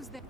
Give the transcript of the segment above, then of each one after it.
Who's there?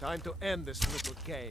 Time to end this little game.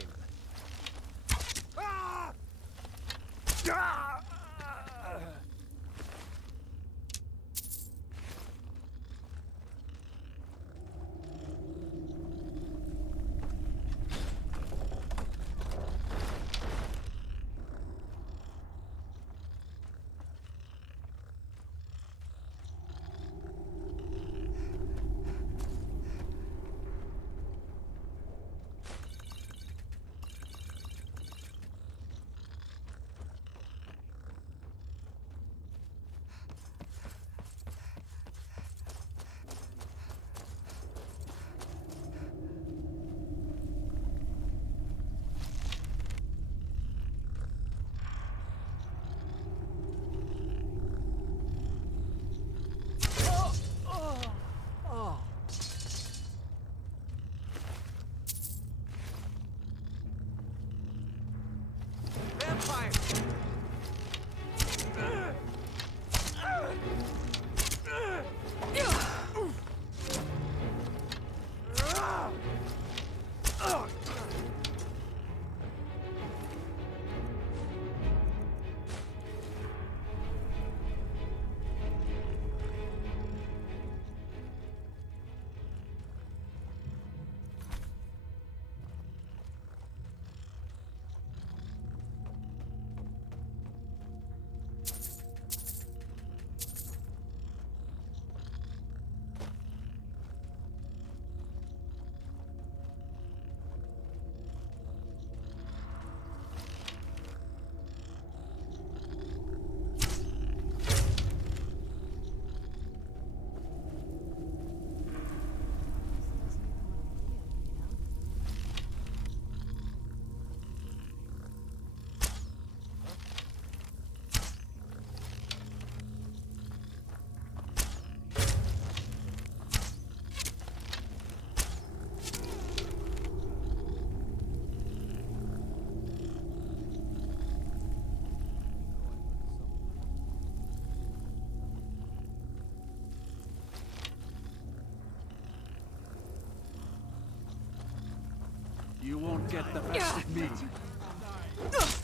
You won't get the best of me.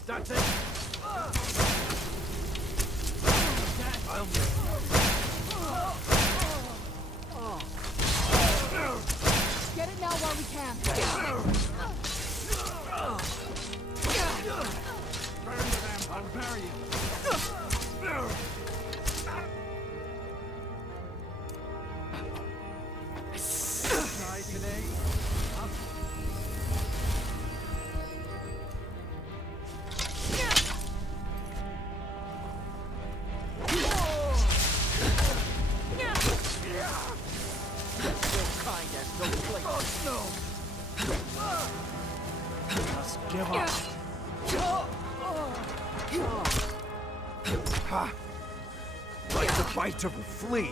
That's it! Get it now while we can. Burn the damn barbarian. Try today. give up. Ha! Like the bite of a flea.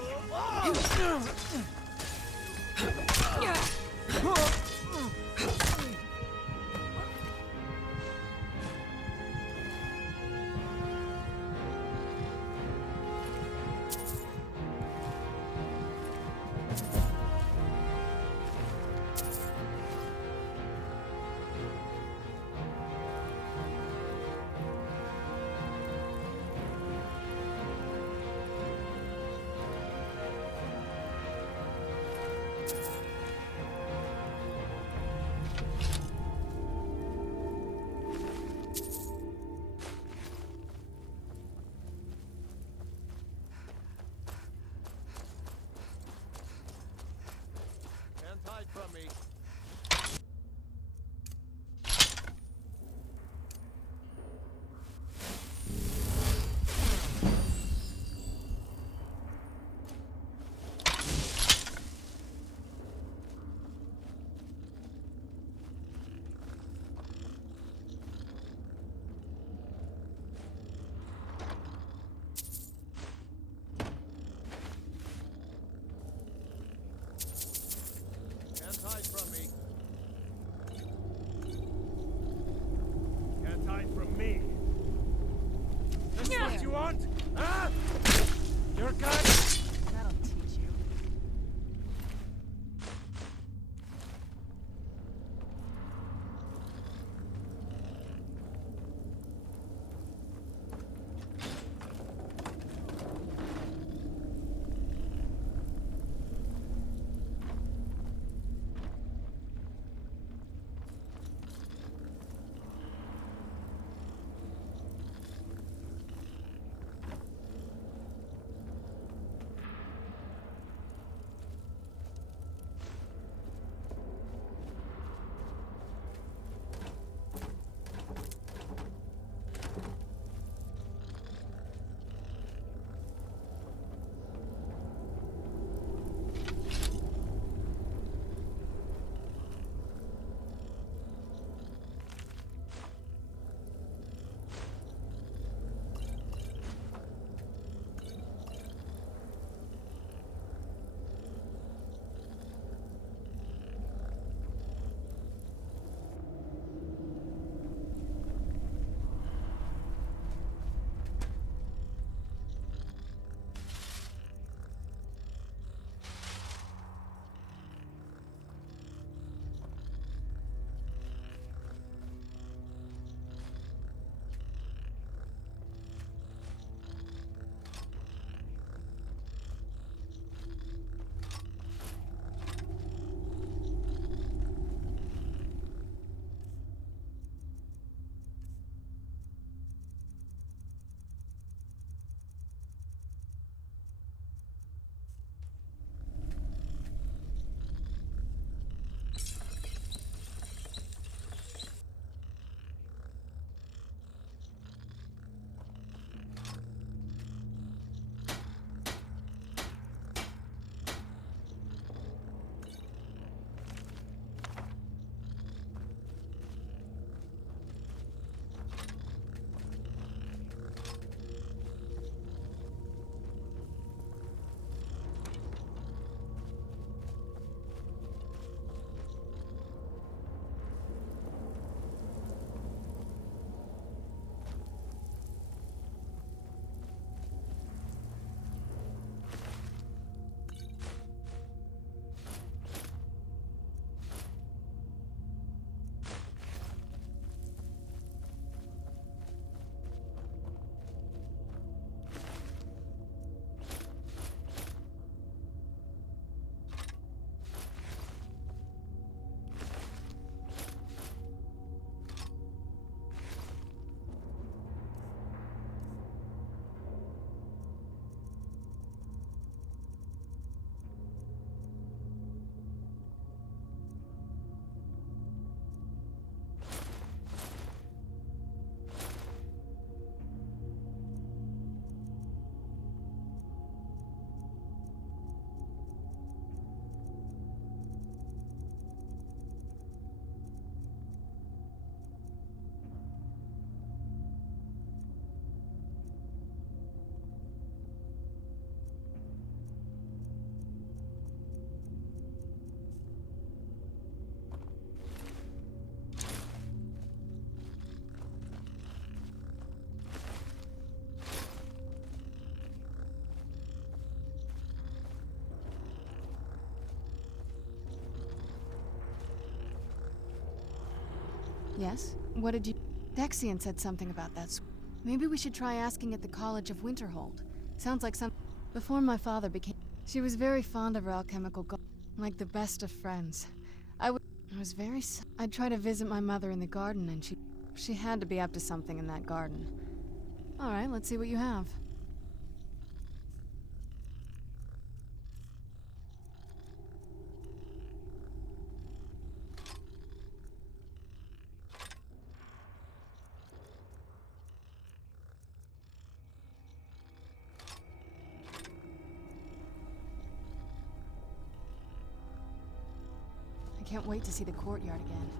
Yes? What did you... Dexian said something about that. Maybe we should try asking at the College of Winterhold. Sounds like some... Before my father became... She was very fond of her alchemical like the best of friends. I was very... I'd try to visit my mother in the garden and she had to be up to something in that garden. Alright, let's see what you have. I can't wait to see the courtyard again.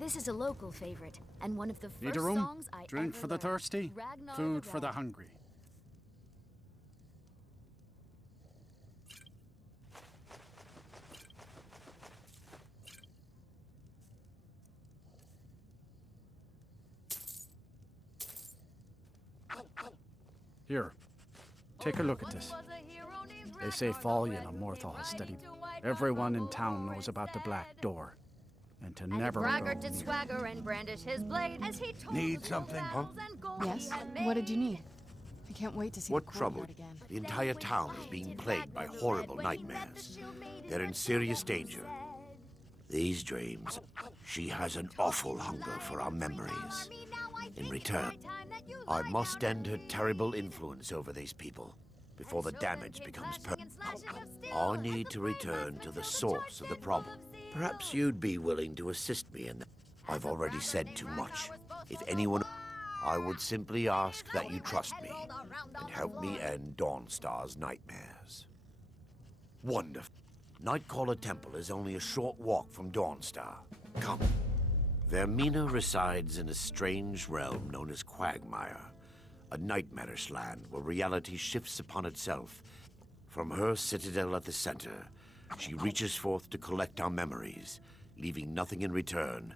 This is a local favorite, and one of the first Need a room? songs I Drink ever for the learned. thirsty, Ragnar food the for the Red. hungry. Here, take a look at this. They say Fallion of Morthal has studied. Everyone in town knows about the Black Door. And to And never the braggart go did near. swagger and brandish his blade as he told Need the something, bells huh? and gold Yes? he had What made. did you need? I can't wait to see What the troubled courtyard again. the entire town is being plagued by horrible nightmares. They're in serious danger. These dreams, she has an awful hunger for our memories. In return, I must end her terrible influence over these people before the damage becomes permanent. I need to return to the source of the problem. Perhaps you'd be willing to assist me in that. I've already said too much. If anyone... I would simply ask that you trust me and help me end Dawnstar's nightmares. Wonderful. Nightcaller Temple is only a short walk from Dawnstar. Come. Vermina resides in a strange realm known as Quagmire, a nightmarish land where reality shifts upon itself. From her citadel at the center, she reaches forth to collect our memories, leaving nothing in return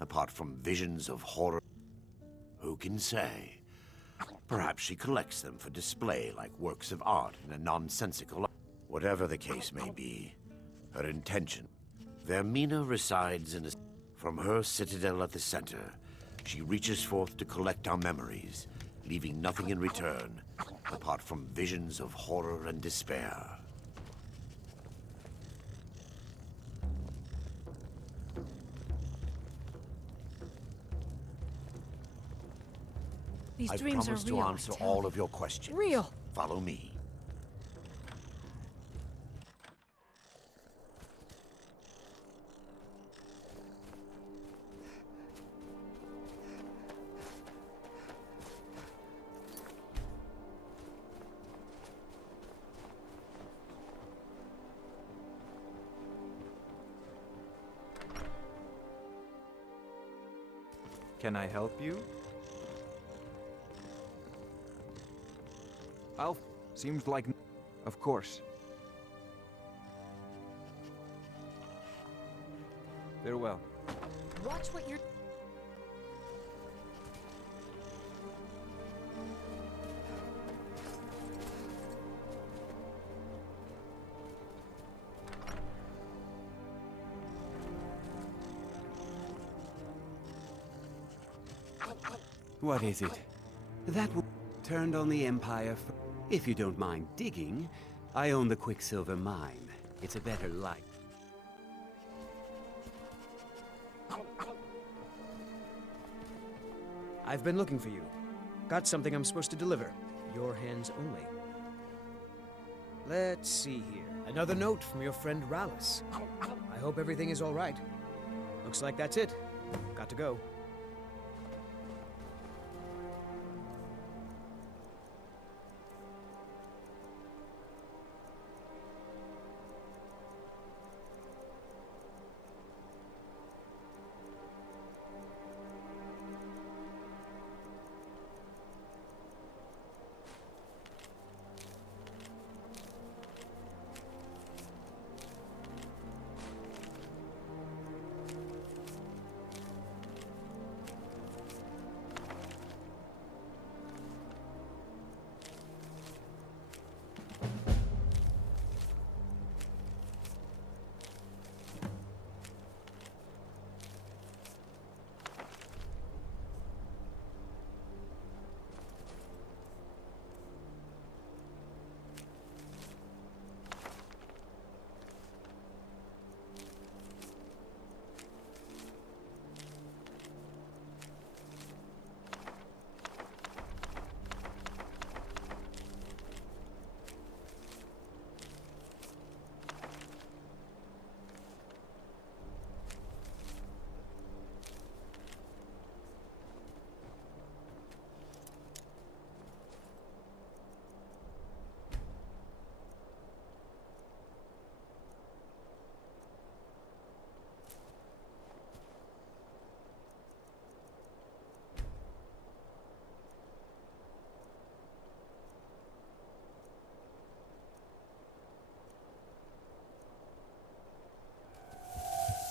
apart from visions of horror. Who can say? Perhaps she collects them for display like works of art in a nonsensical... Whatever the case may be, her intention. Vermina resides in a... From her citadel at the center, she reaches forth to collect our memories, leaving nothing in return apart from visions of horror and despair. These I dreams promise are to real. answer all of your questions. Real. Follow me. Can I help you? Alf, seems like... Of course. Farewell. Watch what you're... What is it? That turned on the Empire. If you don't mind digging, I own the Quicksilver mine. It's a better life. I've been looking for you. Got something I'm supposed to deliver. Your hands only. Let's see here. Another note from your friend Rallis. I hope everything is all right. Looks like that's it. Got to go.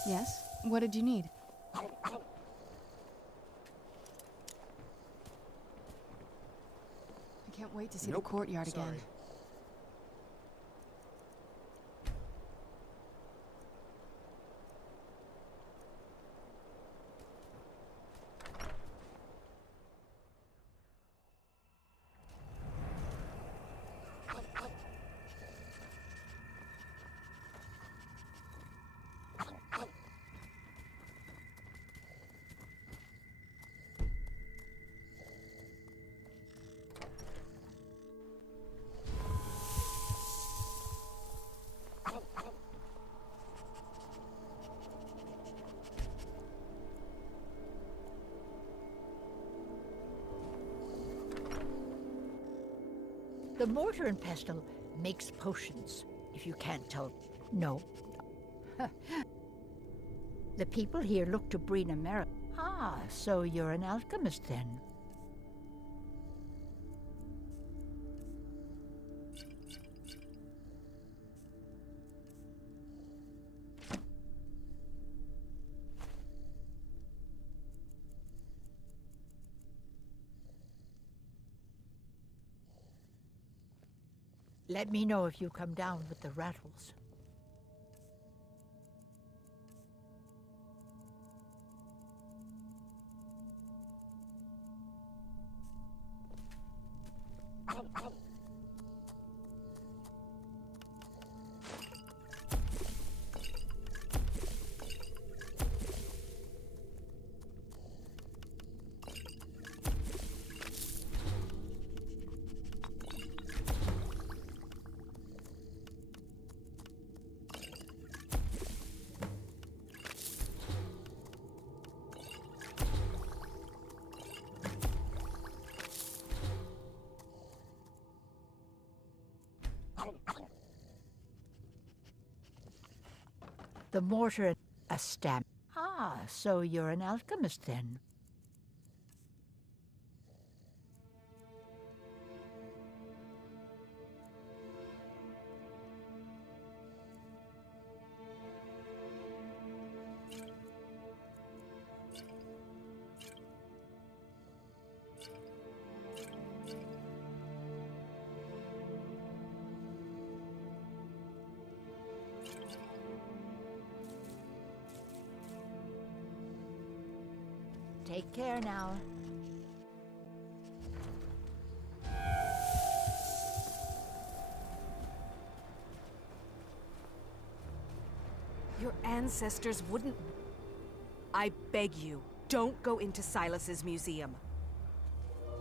Yes? What did you need? I can't wait to see the courtyard again. The mortar and pestle makes potions, if you can't tell. No. The people here look to Brina Merrick. Ah, so you're an alchemist then. Let me know if you come down with the rattles. The mortar, a stamp. Ah, so you're an alchemist then. Take care now. Your ancestors wouldn't... I beg you, don't go into Silas's museum.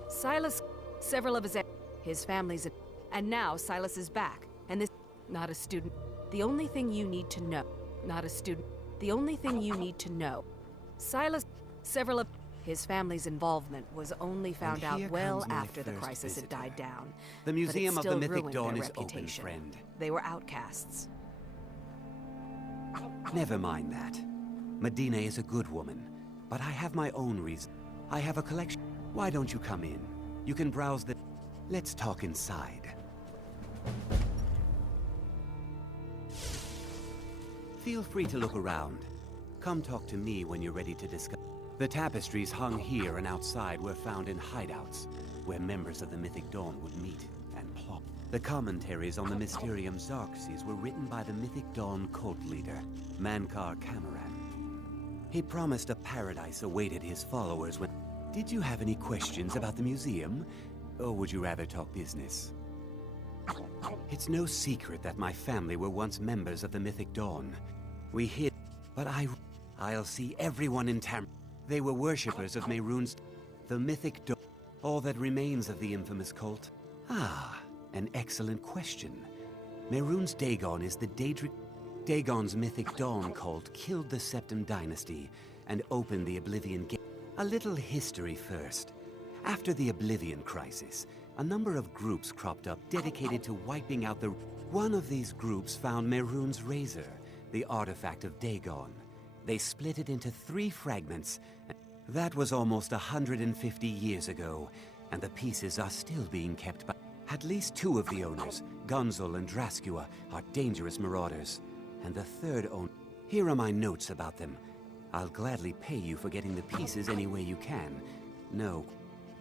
Silas, several of his family's... And now Silas is back, and this... Not a student. The only thing you need to know... Not a student. The only thing you need to know... Silas, several of... His family's involvement was only found out well after the crisis had died down. The Museum of the Mythic Dawn is open, reputation. friend. They were outcasts. Never mind that. Medina is a good woman, but I have my own reason. I have a collection. Why don't you come in? You can browse the... Let's talk inside. Feel free to look around. Come talk to me when you're ready to discuss. The tapestries hung here and outside were found in hideouts, where members of the Mythic Dawn would meet and plot. The commentaries on the Mysterium Xarxes were written by the Mythic Dawn cult leader, Mankar Camoran. He promised a paradise awaited his followers when... Did you have any questions about the museum? Or would you rather talk business? It's no secret that my family were once members of the Mythic Dawn. We hid, but I'll see everyone in Tam... They were worshippers of Mehrunes, the Mythic Dawn. All that remains of the infamous cult? Ah, an excellent question. Mehrunes Dagon is the Daedric... Dagon's Mythic Dawn cult killed the Septim Dynasty and opened the Oblivion Gate. A little history first. After the Oblivion Crisis, a number of groups cropped up dedicated to wiping out the... One of these groups found Mehrunes Razor, the artifact of Dagon. They split it into 3 fragments. That was almost 150 years ago, and the pieces are still being kept by... At least 2 of the owners, Gunzel and Draskua, are dangerous marauders. And the 3rd owner... Here are my notes about them. I'll gladly pay you for getting the pieces any way you can. No,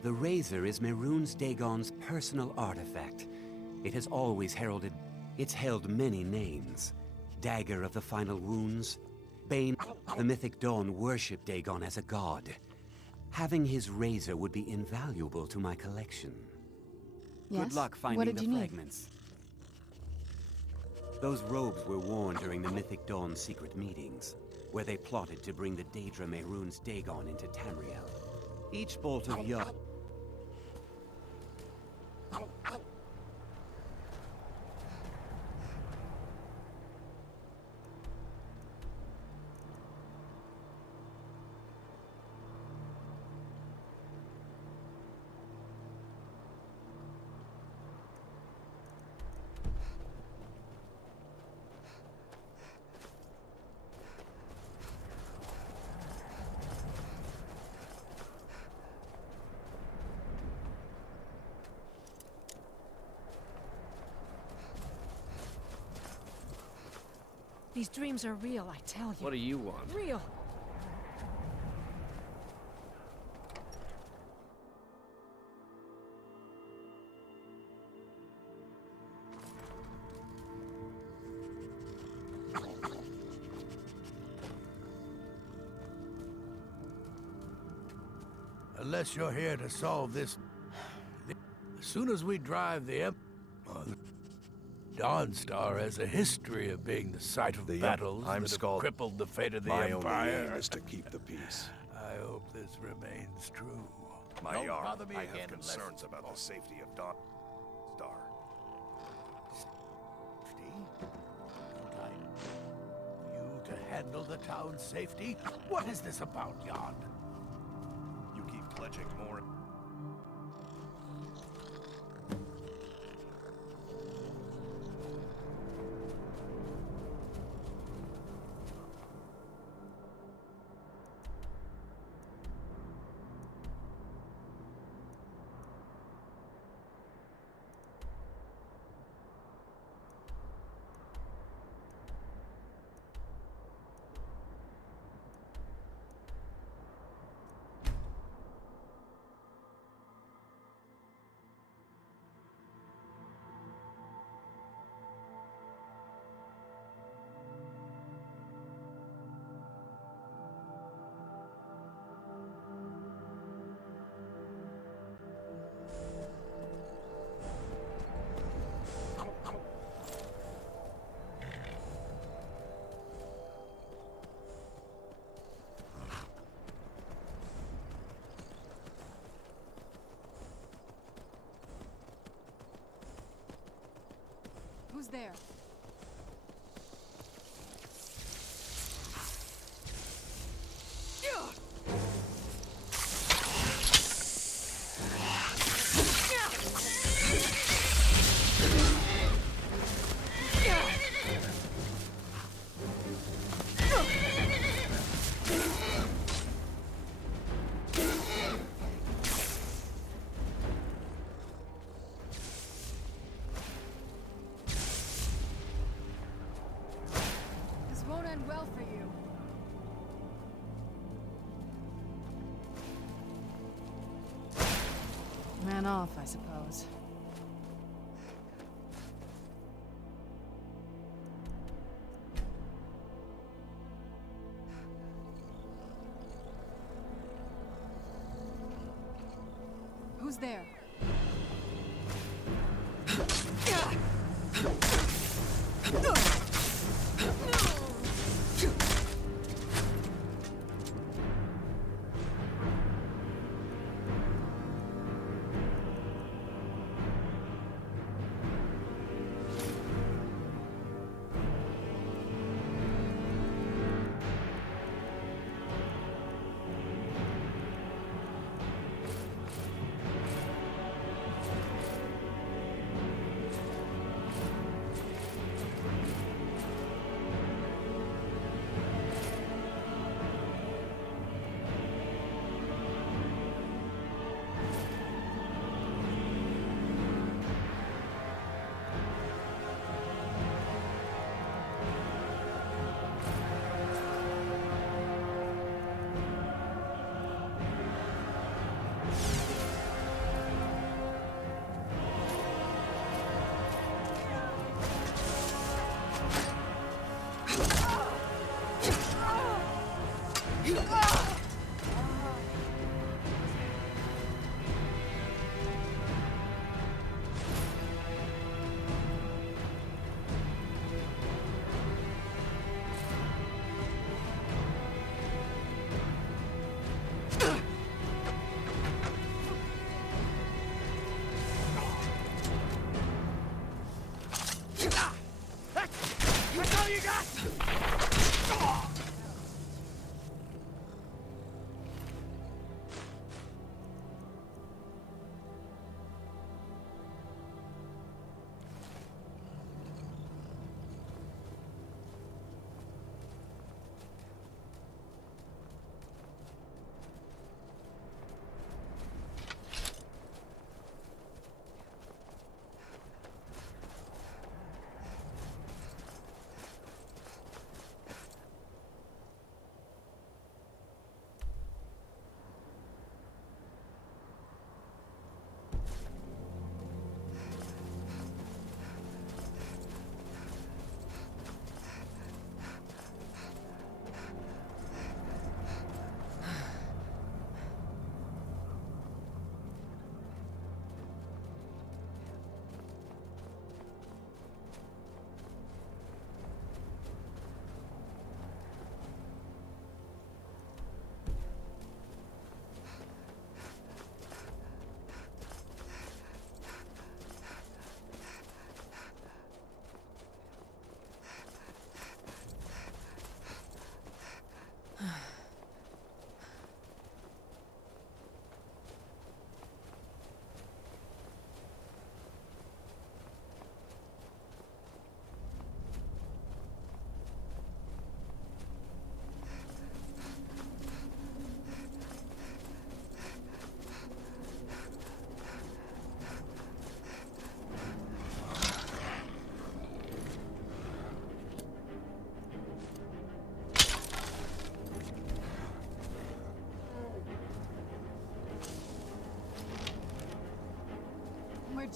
the razor is Mehrunes Dagon's personal artifact. It has always heralded... It's held many names. Dagger of the Final Wounds... Bane, the Mythic Dawn worshipped Dagon as a god. Having his razor would be invaluable to my collection. Yes? Good luck finding What did the you fragments. Those robes were worn during the Mythic Dawn secret meetings, where they plotted to bring the Daedra Mehrunes Dagon into Tamriel. Each bolt of yarn... These dreams are real, I tell you. What do you want? Real. Unless you're here to solve this... As soon as we drive the Dawnstar has a history of being the site of battles that have crippled the fate of the Empire. My only aim is to keep the peace. I hope this remains true. My Jarl, I have concerns about the safety of Dawnstar. Safety? You to handle the town's safety? What is this about, Jan? You keep pledging more. Who's there? Well for you. Man off, I suppose. Who's there?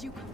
you come from?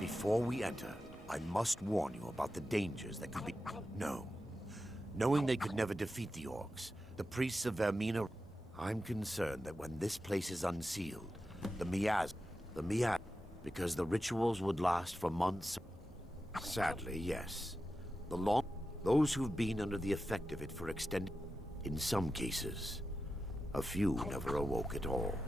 Before we enter, I must warn you about the dangers that could be... No. Knowing they could never defeat the orcs, the priests of Vermina... I'm concerned that when this place is unsealed, the miasma... Because the rituals would last for months... Sadly, yes. Those who've been under the effect of it for extended... In some cases, a few never awoke at all.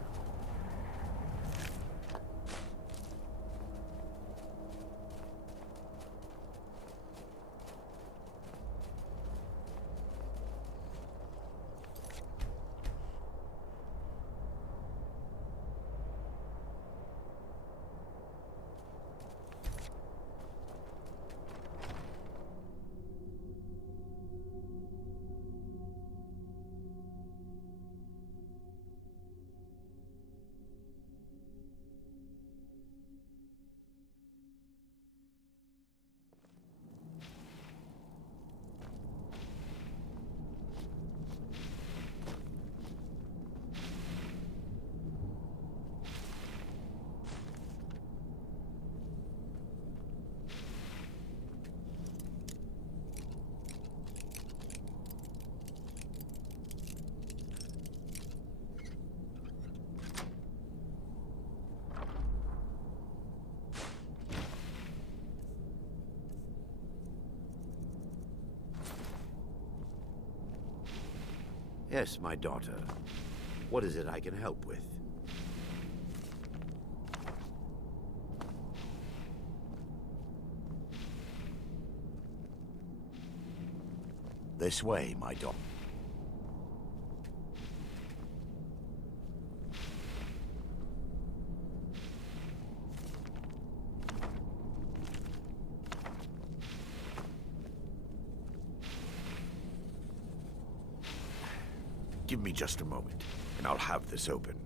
Yes, my daughter. What is it I can help with? This way, my daughter. Give me just a moment, and I'll have this open.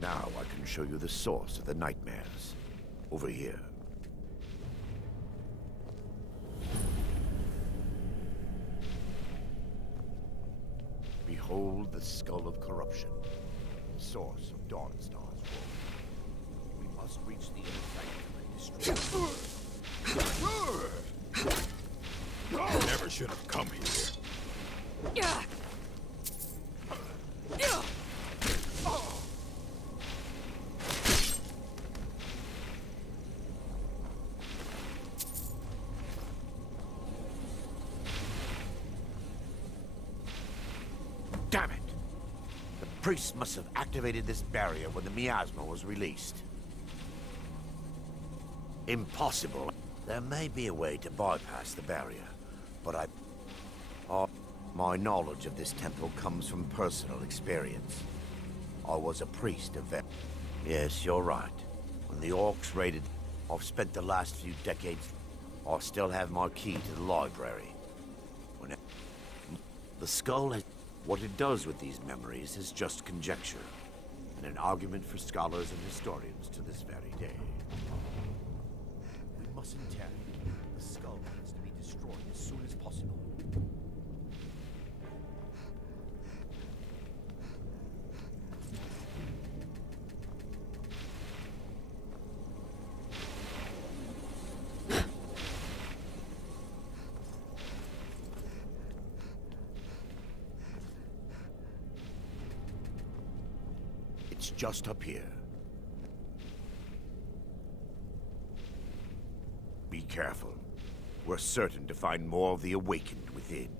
Now I can show you the source of the nightmares. Over here. Behold the skull of corruption. Source of Dawnstar's world. We must reach the inner sanctum and destroy it. Never should have come here. Damn it! The priests must have activated this barrier when the miasma was released. Impossible. There may be a way to bypass the barrier, but my knowledge of this temple comes from personal experience. I was a priest of Vet. Yes, you're right. When the orcs raided, I've spent the last few decades. I still have my key to the library. The skull has... What it does with these memories is just conjecture, and an argument for scholars and historians to this very day. We mustn't tarry. The skull needs to be destroyed as soon as possible. It's just up here. Be careful. We're certain to find more of the Awakened within.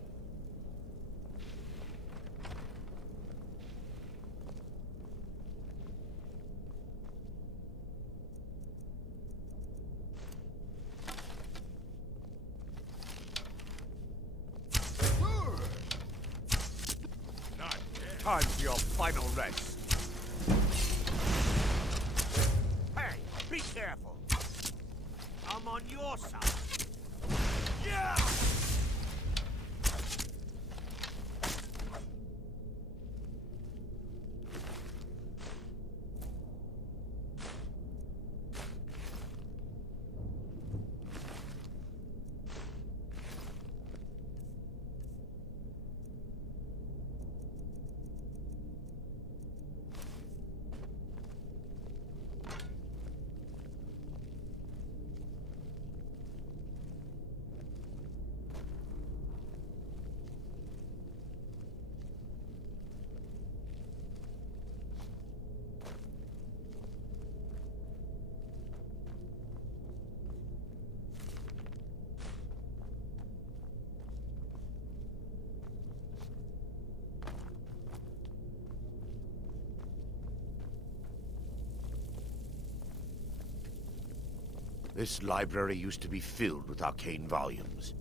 Time for your final rest. Hey, be careful. I'm on your side. Yeah! This library used to be filled with arcane volumes.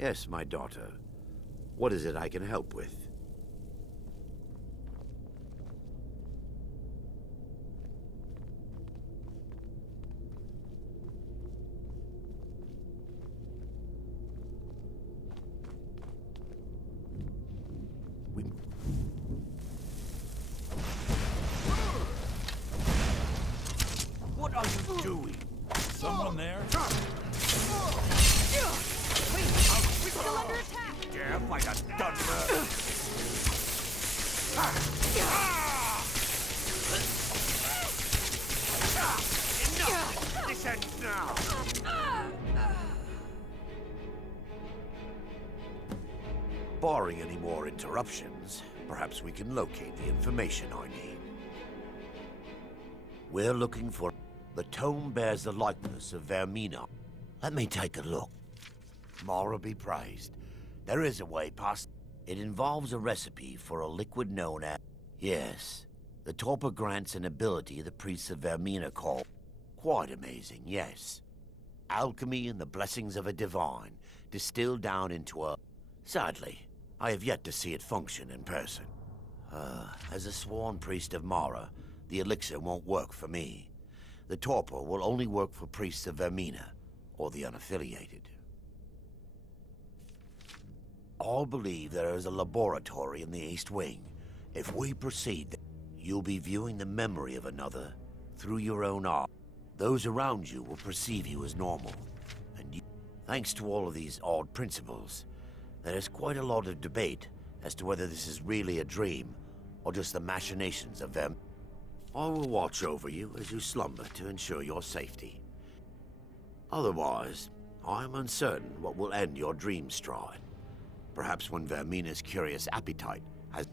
Yes, my daughter. What is it I can help with? What are you doing? Someone there? Wait, we're still under attack! Dare fight a Dunmer? Enough! This ends now! Barring any more interruptions, perhaps we can locate the information I need. We're looking for... The tome bears the likeness of Vermina. Let me take a look. Mara be praised. There is a way past... It involves a recipe for a liquid known as... Yes. The torpor grants an ability the priests of Vermina call... Quite amazing, yes. Alchemy and the blessings of a divine, distilled down into a... Sadly, I have yet to see it function in person. As a sworn priest of Mara, the elixir won't work for me. The torpor will only work for priests of Vermina, or the unaffiliated. All believe there is a laboratory in the East Wing. If we proceed, you'll be viewing the memory of another through your own eye. Those around you will perceive you as normal. And you, thanks to all of these odd principles, there is quite a lot of debate as to whether this is really a dream or just the machinations of them. I will watch over you as you slumber to ensure your safety. Otherwise, I am uncertain what will end your dream stride. Perhaps when Vermina's curious appetite has...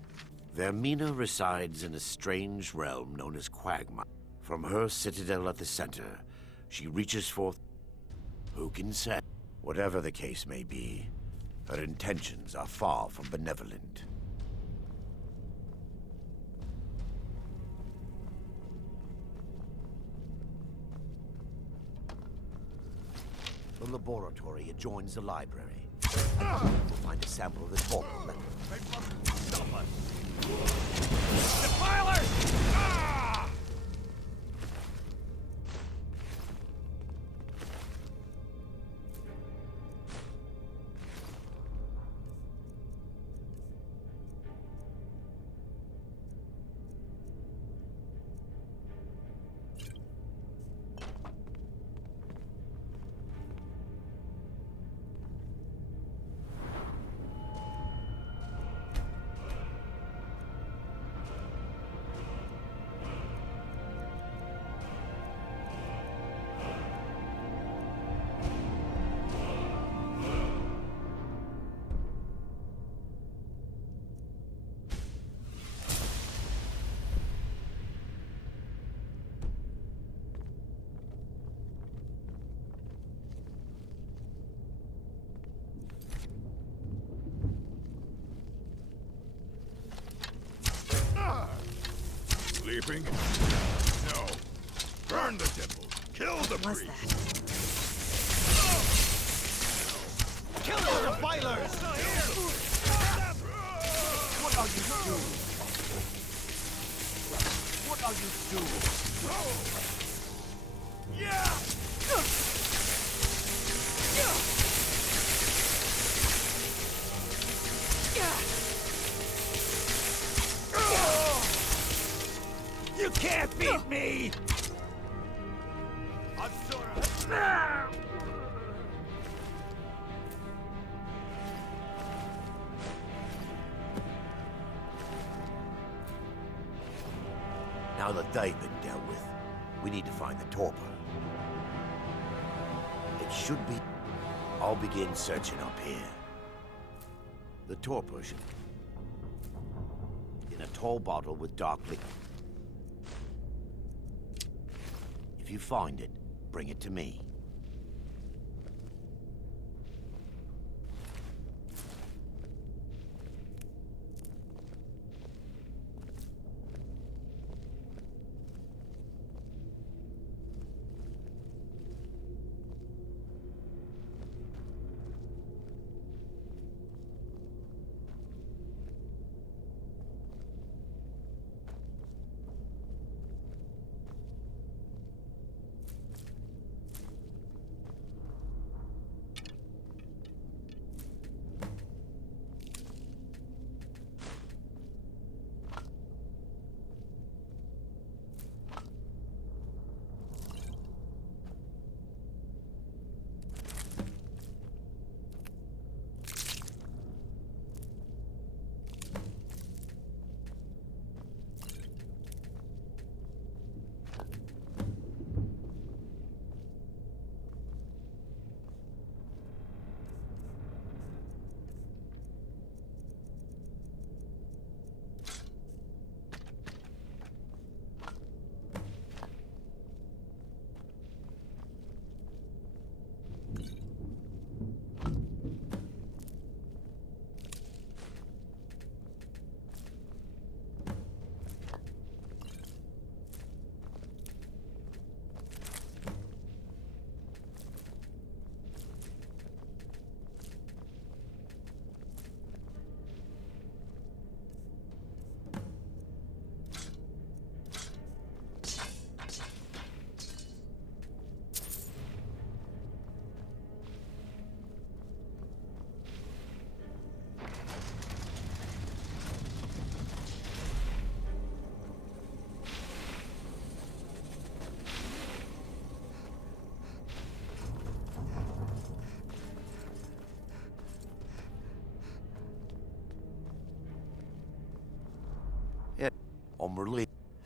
Vermina resides in a strange realm known as Quagmire. From her citadel at the center, she reaches forth... Who can say? Whatever the case may be, her intentions are far from benevolent. The laboratory adjoins the library. We'll find a sample of the torpor. Stop us! Defilers! sleeping? No. Burn the temple. Kill the What was priest. that? Kill the defilers! What are you doing? What are you doing? Yeah! You can't beat me! Now that they've been dealt with, we need to find the Torpor. It should be... I'll begin searching up here. The Torpor should... in a tall bottle with dark liquid. If you find it, bring it to me.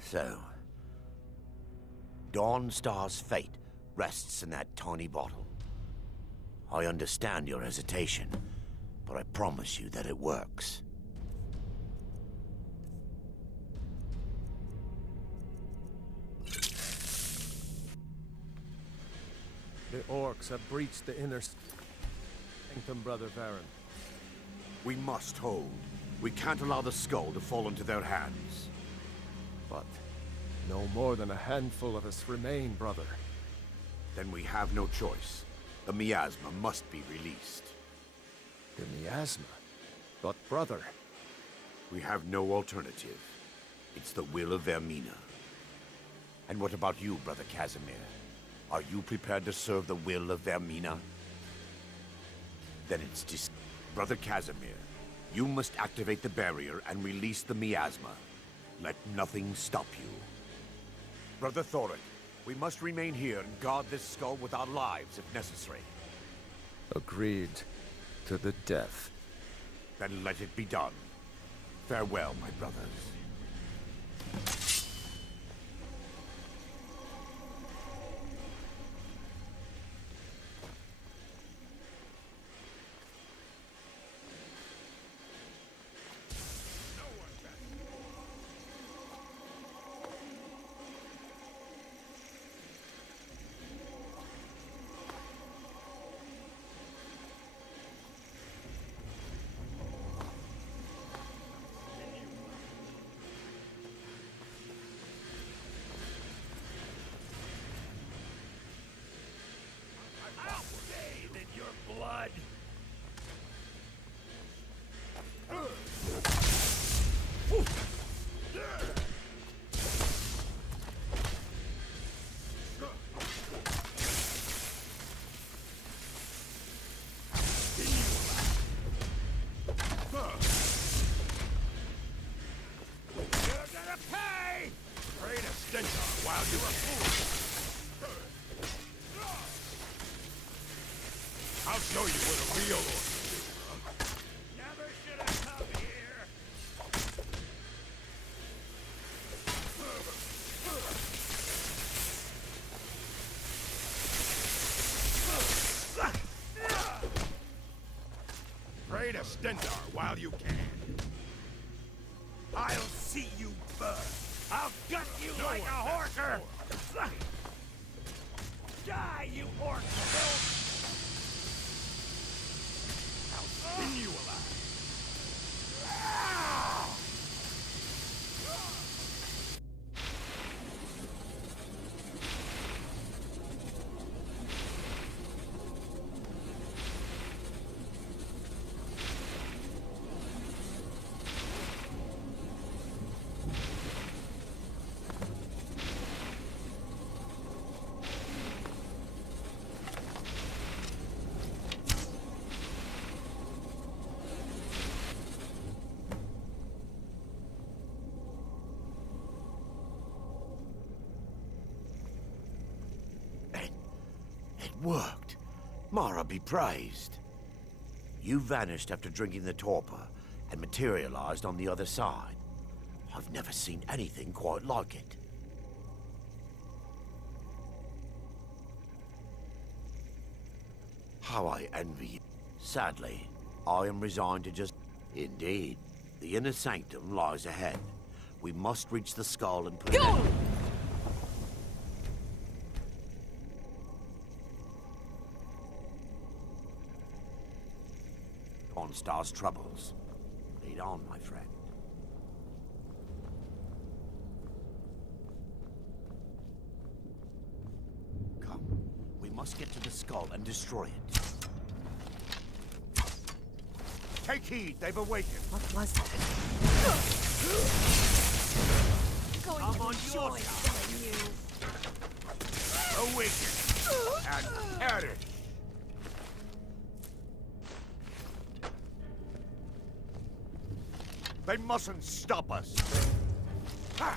So, Dawnstar's fate rests in that tiny bottle. I understand your hesitation, but I promise you that it works. The orcs have breached the inner sanctum, Brother Varen. We must hold. We can't allow the skull to fall into their hands. But no more than a handful of us remain, brother. Then we have no choice. The miasma must be released. The miasma? But brother... We have no alternative. It's the will of Vermina. And what about you, Brother Casimir? Are you prepared to serve the will of Vermina? Then it's just... Brother Casimir, you must activate the barrier and release the miasma. Let nothing stop you. Brother Thoric, we must remain here and guard this skull with our lives if necessary. Agreed to the death. Then let it be done. Farewell, my brothers. while you are fool. I'll show you what a real orc is. Never should have come here. Pray to Stendarr while you can. I'll see you burn. I'll gut you like a horker. Die, you orc filth! I'll spin you alive. Worked. Mara be praised. You vanished after drinking the torpor and materialized on the other side. I've never seen anything quite like it. How I envy you. Sadly, I am resigned to just... Indeed. The inner sanctum lies ahead. We must reach the skull and put... Go! Dawnstar's troubles. Lead on, my friend. Come. We must get to the skull and destroy it. Take heed, they've awakened. What was that? I'm on your side. Awaken. And at it. They mustn't stop us. Ha!